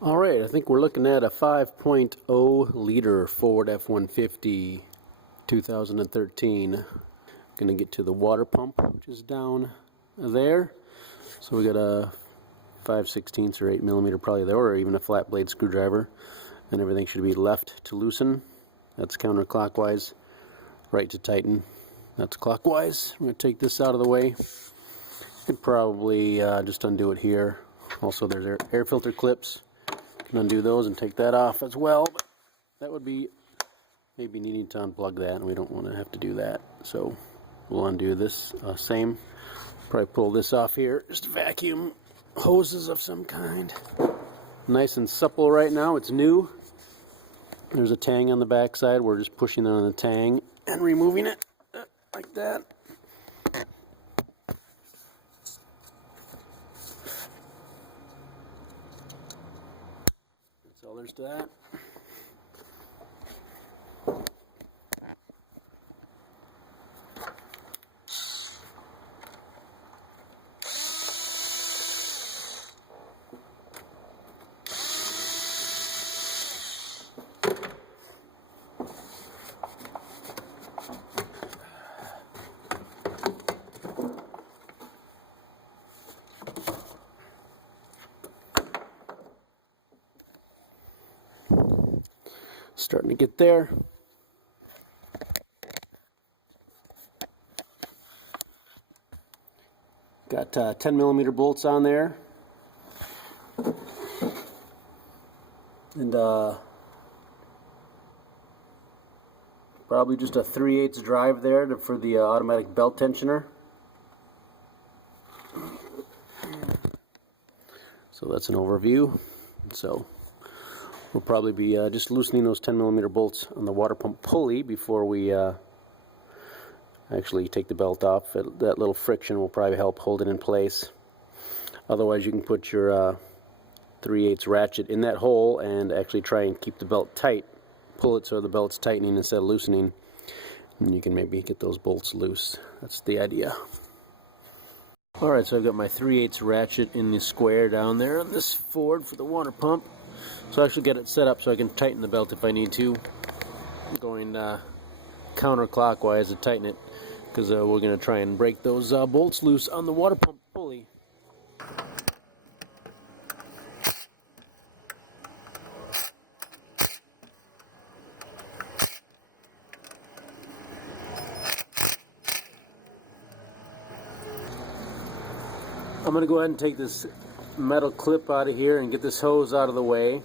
Alright, I think we're looking at a 5.0 liter Ford F150 2013. Gonna get to the water pump, which is down there. So we got a 5/16 or 8mm probably there, or even a flat blade screwdriver. And everything should be left to loosen. That's counterclockwise. Right to tighten. That's clockwise. I'm gonna take this out of the way. You could probably just undo it here. Also, there's air filter clips. Can undo those and take that off as well, but that would be maybe needing to unplug that, and we don't want to have to do that, so we'll undo this same. Probably pull this off here, just vacuum hoses of some kind. Nice and supple right now. It's new. There's a tang on the back side. We're just pushing on the tang and removing it like that. That's all there's to that. Starting to get there. Got 10mm bolts on there, and probably just a 3/8 drive there for the automatic belt tensioner. So that's an overview. So we'll probably be just loosening those 10mm bolts on the water pump pulley before we actually take the belt off. That little friction will probably help hold it in place. Otherwise, you can put your 3/8 ratchet in that hole and actually try and keep the belt tight. Pull it so the belt's tightening instead of loosening, and you can maybe get those bolts loose. That's the idea. Alright, so I've got my 3/8 ratchet in the square down there on this Ford for the water pump. So I actually get it set up so I can tighten the belt if I need to. I'm going counterclockwise to tighten it, because we're going to try and break those bolts loose on the water pump pulley. I'm going to go ahead and take this metal clip out of here and get this hose out of the way.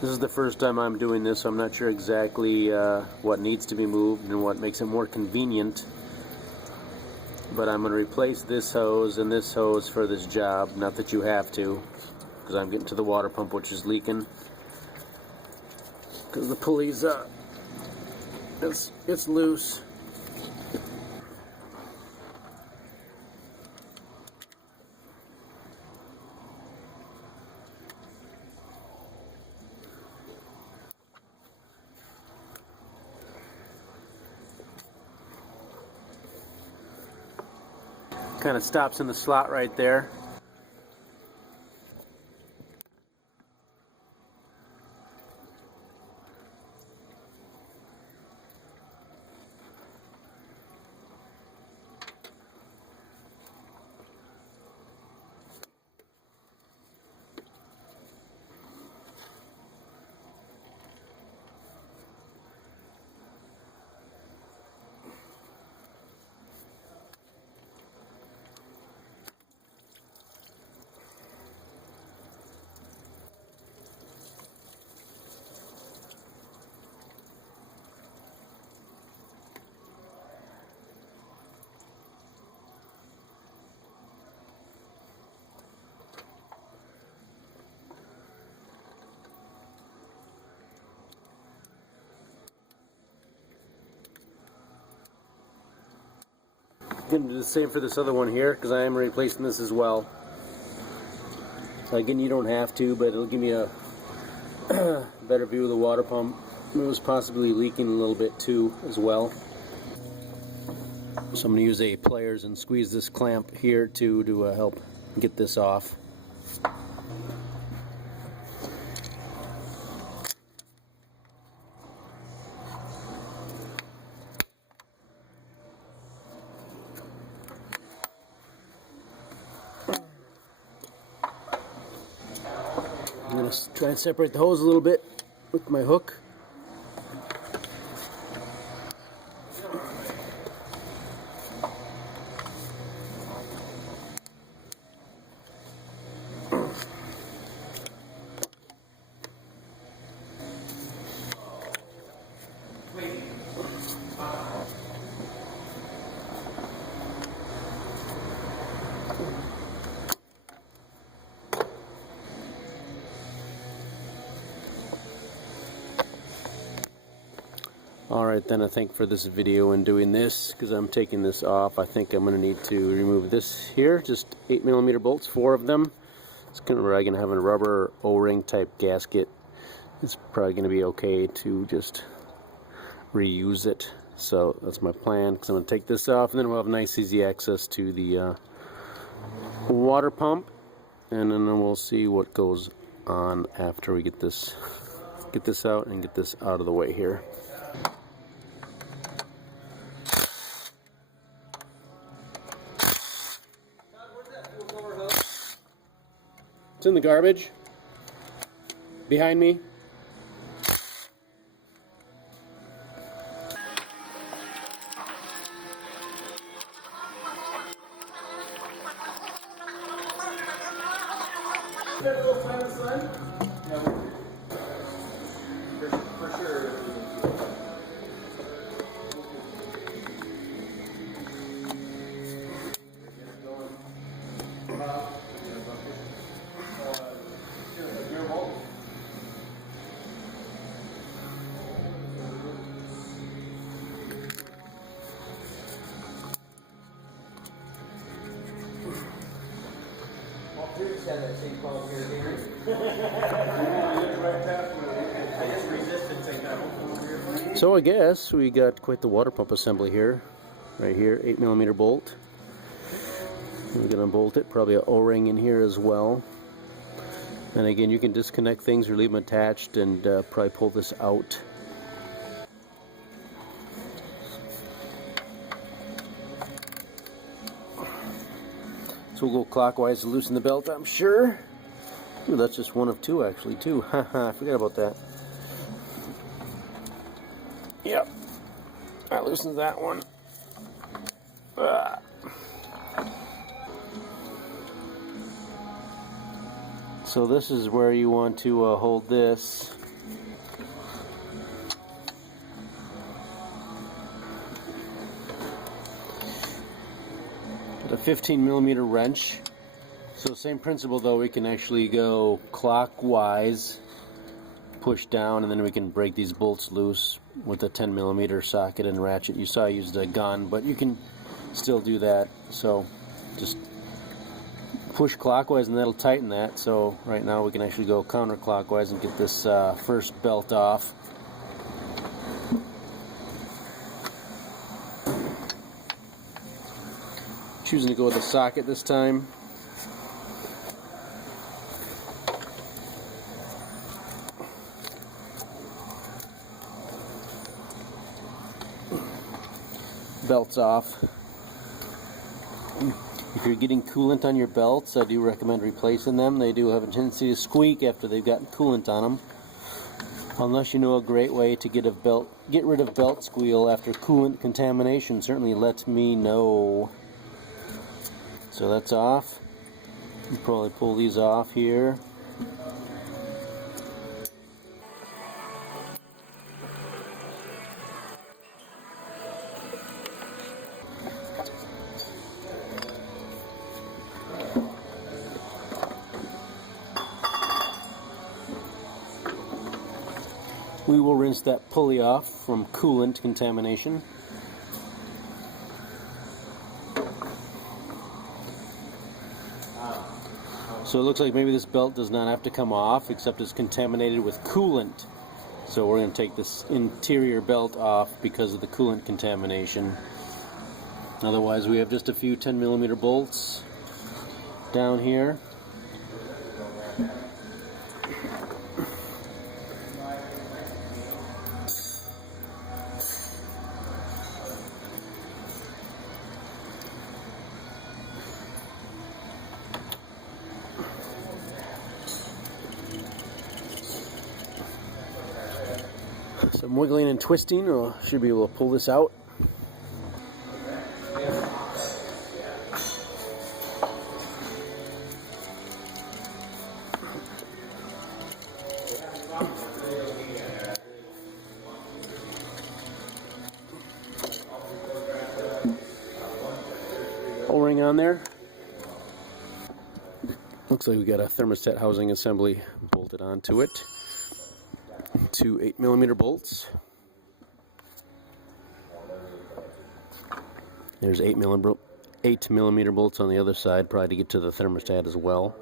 This is the first time I'm doing this, so I'm not sure exactly what needs to be moved and what makes it more convenient. But I'm going to replace this hose and this hose for this job. Not that you have to, because I'm getting to the water pump, which is leaking. Because the pulley's it's loose. Kind of stops in the slot right there. Going to do the same for this other one here, because I am replacing this as well. So again, you don't have to, but it'll give me a better view of the water pump. It was possibly leaking a little bit too as well. So I'm going to use a pliers and squeeze this clamp here to help get this off. I'm going to try and separate the hose a little bit with my hook. Alright then, I think for this video and doing this, because I'm taking this off, I think I'm going to need to remove this here, just 8mm bolts, 4 of them. It's going to have a rubber O-ring type gasket. It's probably going to be okay to just reuse it. So that's my plan, because I'm going to take this off and then we'll have nice easy access to the water pump, and then we'll see what goes on after we get this out and get this out of the way here. It's in the garbage behind me. That little time, son? Yeah, for sure. So I guess we got quite the water pump assembly here. Right here, 8mm bolt. We're going to bolt it, probably an O-ring in here as well. And again, you can disconnect things or leave them attached and probably pull this out. So we'll go clockwise to loosen the belt, I'm sure. Ooh, that's just one of two actually, too. Haha, I forgot about that. Yep, that loosens that one. So this is where you want to hold this. With a 15mm wrench. So same principle though, we can actually go clockwise, push down, and then we can break these bolts loose with a 10mm socket and ratchet. You saw I used a gun, but you can still do that. So just push clockwise and that'll tighten that. So right now we can actually go counterclockwise and get this first belt off. Choosing to go with a socket this time. Belts off. If you're getting coolant on your belts, I do recommend replacing them. They do have a tendency to squeak after they've gotten coolant on them. Unless you know a great way to get rid of belt squeal after coolant contamination, certainly let me know. So that's off. You probably pull these off here. We will rinse that pulley off from coolant contamination. So it looks like maybe this belt does not have to come off, except it's contaminated with coolant. So we're going to take this interior belt off because of the coolant contamination. Otherwise we have just a few 10mm bolts down here. Some wiggling and twisting, or should be able to pull this out. O-ring on there. Looks like we got a thermostat housing assembly bolted onto it. 2 8mm bolts. There's 8mm bolts on the other side, probably to get to the thermostat as well.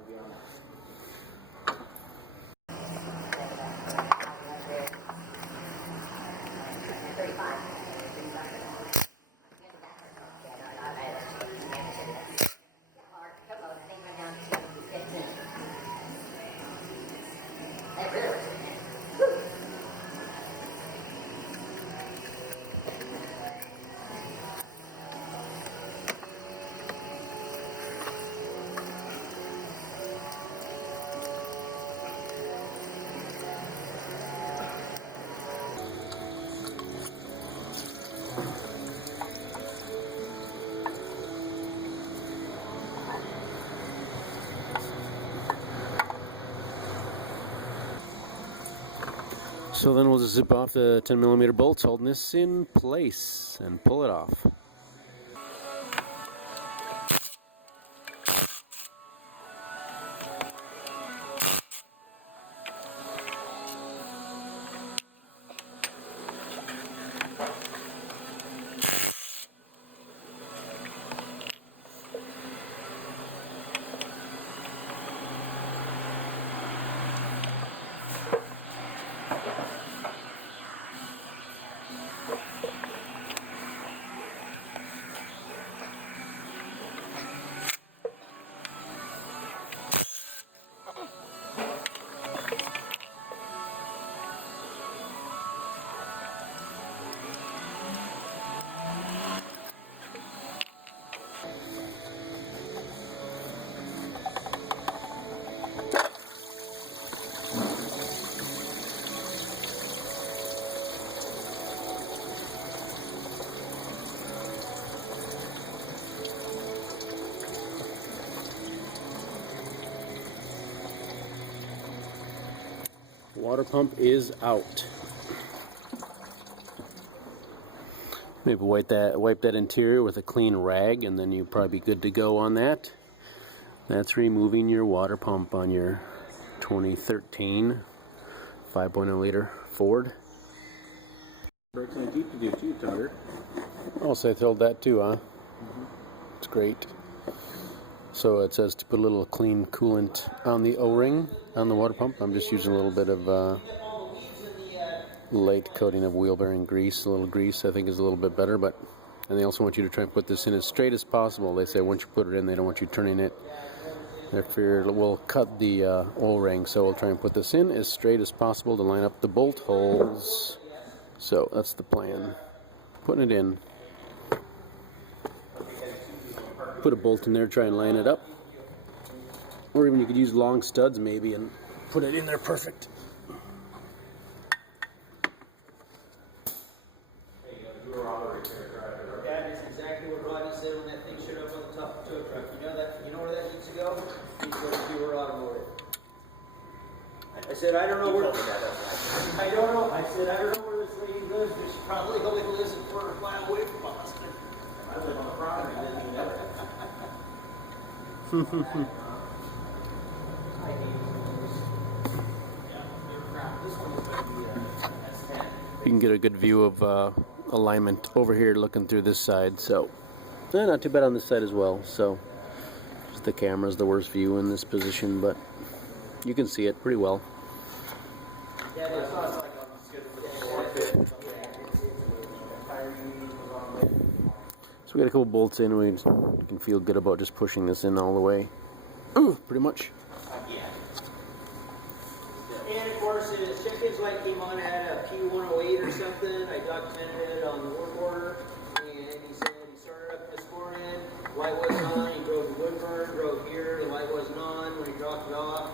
So then we'll just zip off the 10mm bolts holding this in place and pull it off. Water pump is out. Maybe wipe that interior with a clean rag, and then you'll probably be good to go on that. That's removing your water pump on your 2013 5.0 liter Ford. Brakes on Jeep to do too, Tunder. Oh, so I told that too, huh? It's great. So it says to put a little clean coolant on the O-ring on the water pump. I'm just using a little bit of light coating of wheel bearing grease. A little grease I think is a little bit better, but and they also want you to try and put this in as straight as possible. They say once you put it in, they don't want you turning it. Their fear will cut the O-ring, so we'll try and put this in as straight as possible to line up the bolt holes. So that's the plan. Putting it in. Put a bolt in there, try and line it up. Or even you could use long studs maybe and put it in there perfect. That is exactly what Rodney said when that thing showed up on the top of the tow truck. You know that? You know where that needs to go? It needs to go to Woodward Automotive. I said, I don't know where. I don't know. I said, I don't know where this lady lives, but she probably only lives a quarter mile away from Boston. I live on the property, didn't you know? You can get a good view of alignment over here looking through this side, so not too bad on this side as well. So just the camera's the worst view in this position, but you can see it pretty well. So we got a couple bolts in. We can feel good about just pushing this in all the way. Pretty much. And of course, his check engine light came on at a P108 or something. I documented it on the work order, and he said he started up this morning, light wasn't on, he drove to Woodward, drove here, the light wasn't on when he dropped it off.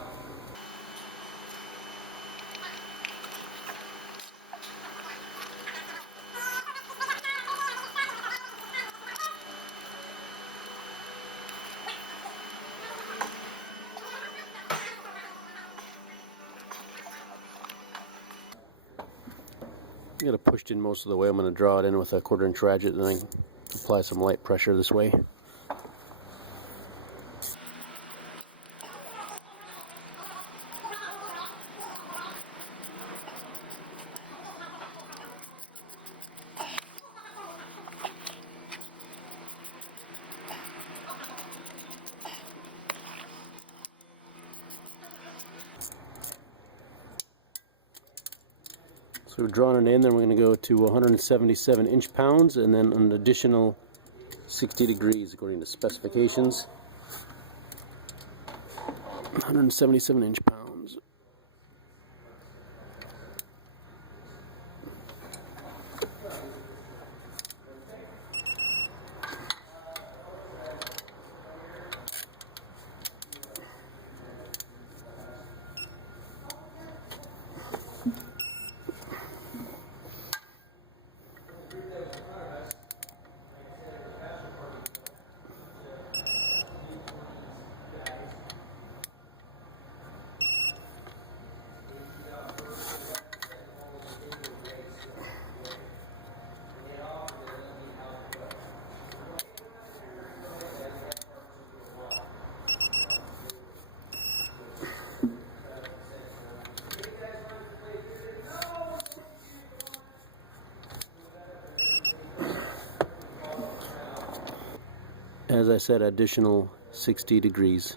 I got it pushed in most of the way. I'm going to draw it in with a 1/4" ratchet and then apply some light pressure this way. So we're drawing it in, then we're going to go to 177 inch-pounds and then an additional 60 degrees according to specifications. 177 inch-pounds. As I said, additional 60 degrees.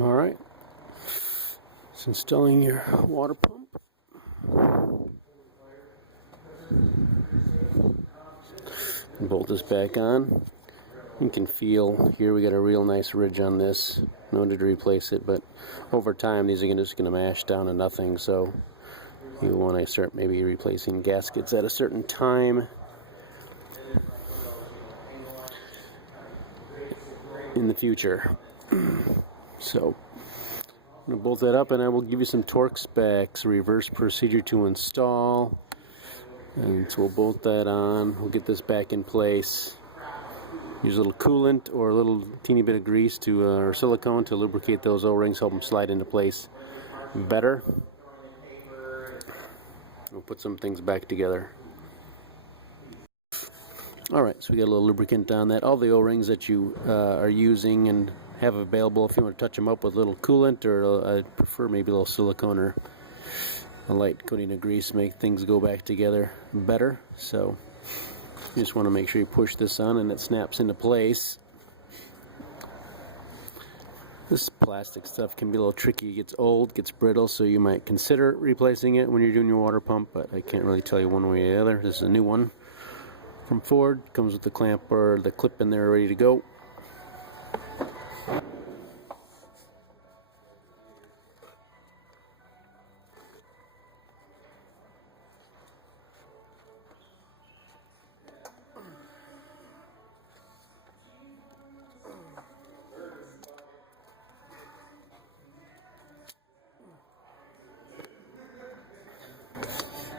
All right. It's installing your water pump. Bolt this back on. You can feel here we got a real nice ridge on this. No need to replace it, but over time these are just going to mash down to nothing. So you want to start maybe replacing gaskets at a certain time in the future. So I'm going to bolt that up and I will give you some torque specs, reverse procedure to install. And so we'll bolt that on, we'll get this back in place. Use a little coolant or a little teeny bit of grease to, or silicone to lubricate those O-rings, help them slide into place better. We'll put some things back together. Alright, so we got a little lubricant on that. All the O-rings that you are using and have available, if you want to touch them up with a little coolant, or I prefer maybe a little silicone or a light coating of grease, make things go back together better. So you just want to make sure you push this on and it snaps into place. This plastic stuff can be a little tricky. It gets old, gets brittle, so you might consider replacing it when you're doing your water pump, but I can't really tell you one way or the other. This is a new one from Ford. Comes with the clamp or the clip in there ready to go.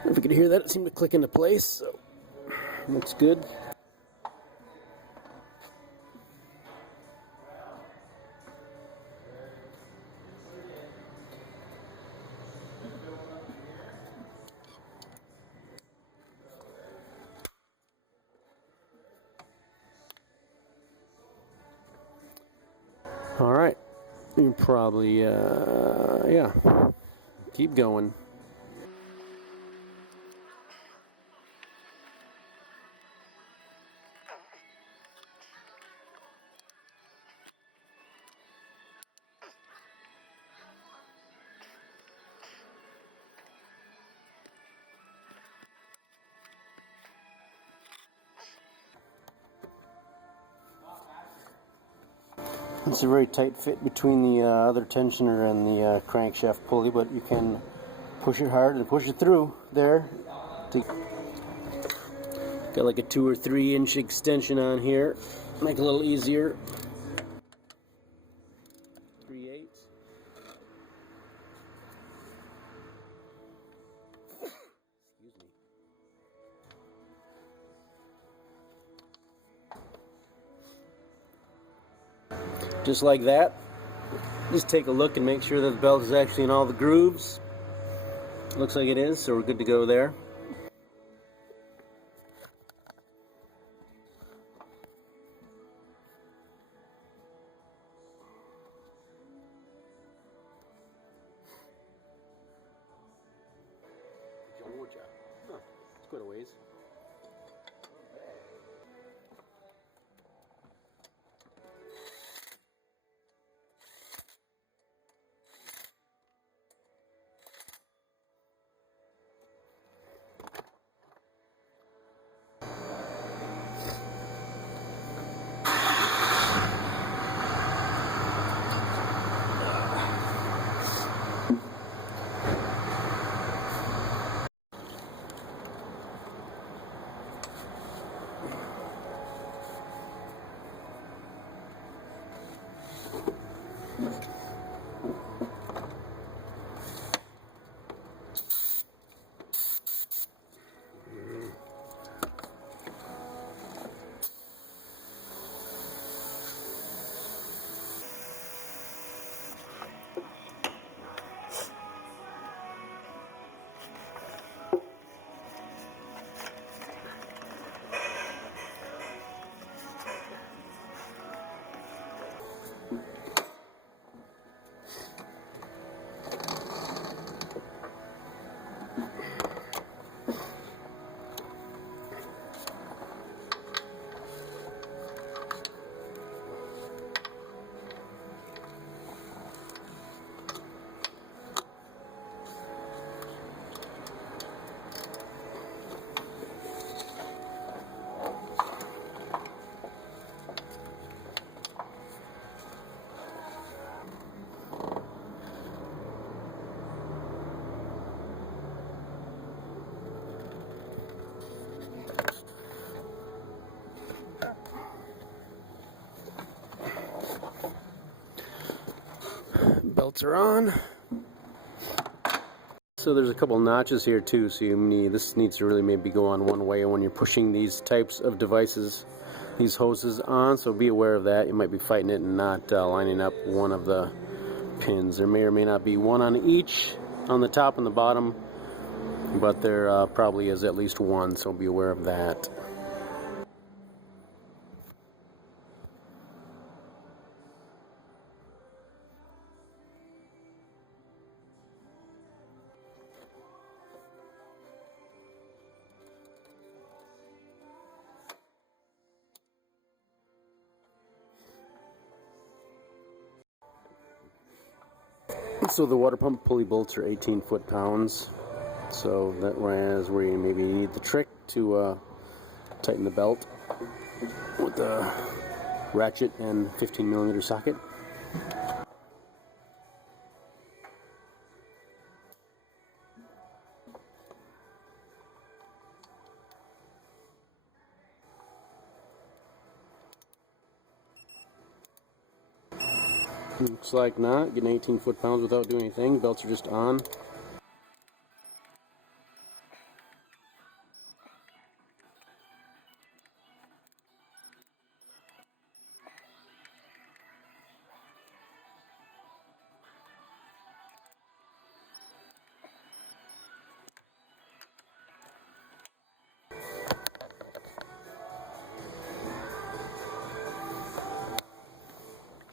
If you can hear that, it seemed to click into place, so looks good. All right, you probably, yeah, keep going. It's a very tight fit between the other tensioner and the crankshaft pulley, but you can push it hard and push it through there. Got like a 2 or 3 inch extension on here. make it a little easier. 3/8. Excuse me. Just like that. Just take a look and make sure that the belt is actually in all the grooves. Looks like it is, so we're good to go there. Huh, it's quite a ways. Belts are on. So there's a couple notches here too, so this needs to really maybe go on one way when you're pushing these types of devices, these hoses on, so be aware of that. You might be fighting it and not lining up one of the pins. There may or may not be one on each, on the top and the bottom, but there probably is at least one, so be aware of that. So the water pump pulley bolts are 18 foot-pounds. So that is where you maybe need the trick to tighten the belt with the ratchet and 15mm socket. Looks like not. Getting 18 foot-pounds without doing anything. Belts are just on.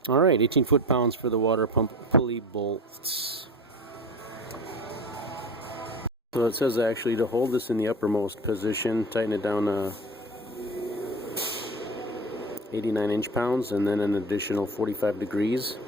Alright, 18 foot-pounds for the water pump pulley bolts. So it says actually to hold this in the uppermost position, tighten it down to 89 inch-pounds and then an additional 45 degrees.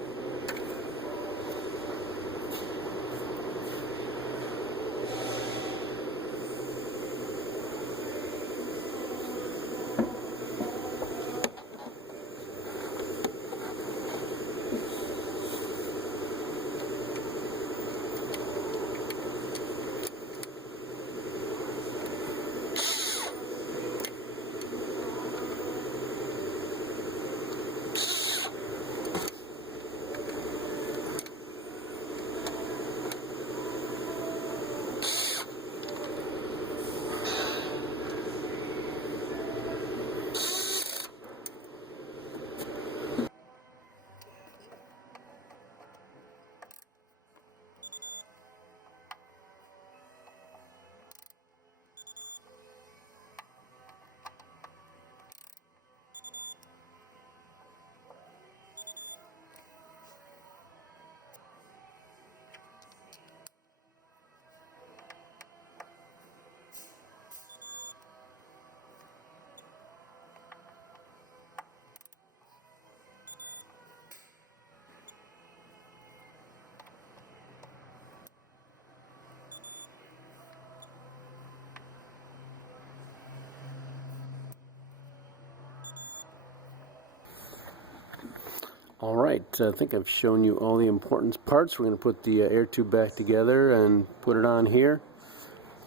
Alright, I think I've shown you all the important parts. We're going to put the air tube back together and put it on here.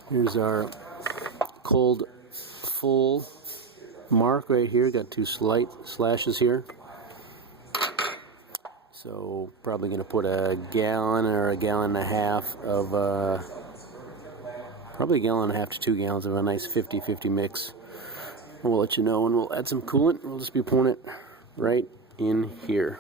Here's our cold full mark right here. Got two slight slashes here. So probably going to put a gallon or a gallon and a half of, probably a gallon and a half to 2 gallons of a nice 50-50 mix. We'll let you know, and we'll add some coolant. We'll just be pouring it right in here.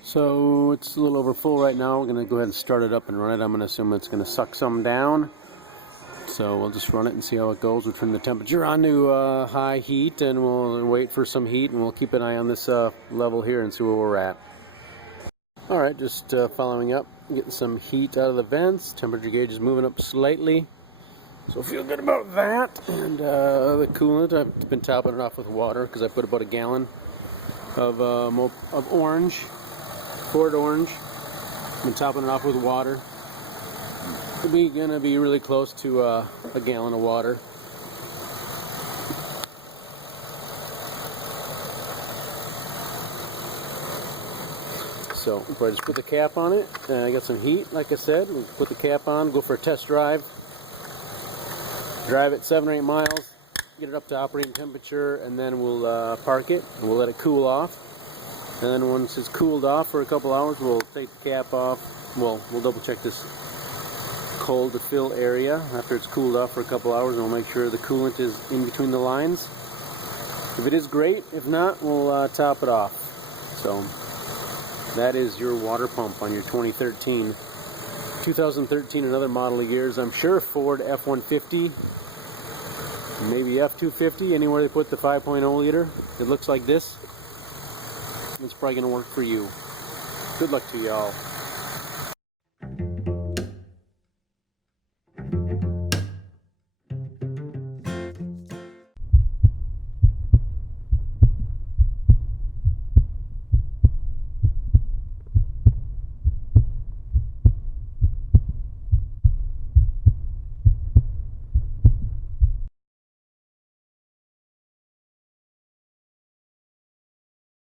So it's a little over full right now. We're going to go ahead and start it up and run it. I'm going to assume it's going to suck some down. So we'll just run it and see how it goes. We'll turn the temperature on to high heat, and we'll wait for some heat, and we'll keep an eye on this level here and see where we're at. Alright, just following up, getting some heat out of the vents. Temperature gauge is moving up slightly. So feel good about that. And the coolant, I've been topping it off with water because I put about a gallon of orange. Ford orange. Been topping it off with water. We're gonna be really close to a gallon of water. So if I just put the cap on it, I got some heat, like I said. We'll put the cap on, go for a test drive. Drive it 7 or 8 miles, get it up to operating temperature, and then we'll park it and we'll let it cool off. And then once it's cooled off for a couple hours, we'll take the cap off. Well, we'll double check this cold to fill area after it's cooled off for a couple hours, and we'll make sure the coolant is in between the lines. If it is, great. If not, we'll top it off. So that is your water pump on your 2013 and other model years. I'm sure Ford F150, maybe F250, anywhere they put the 5.0 liter, it looks like this. It's probably going to work for you. Good luck to y'all.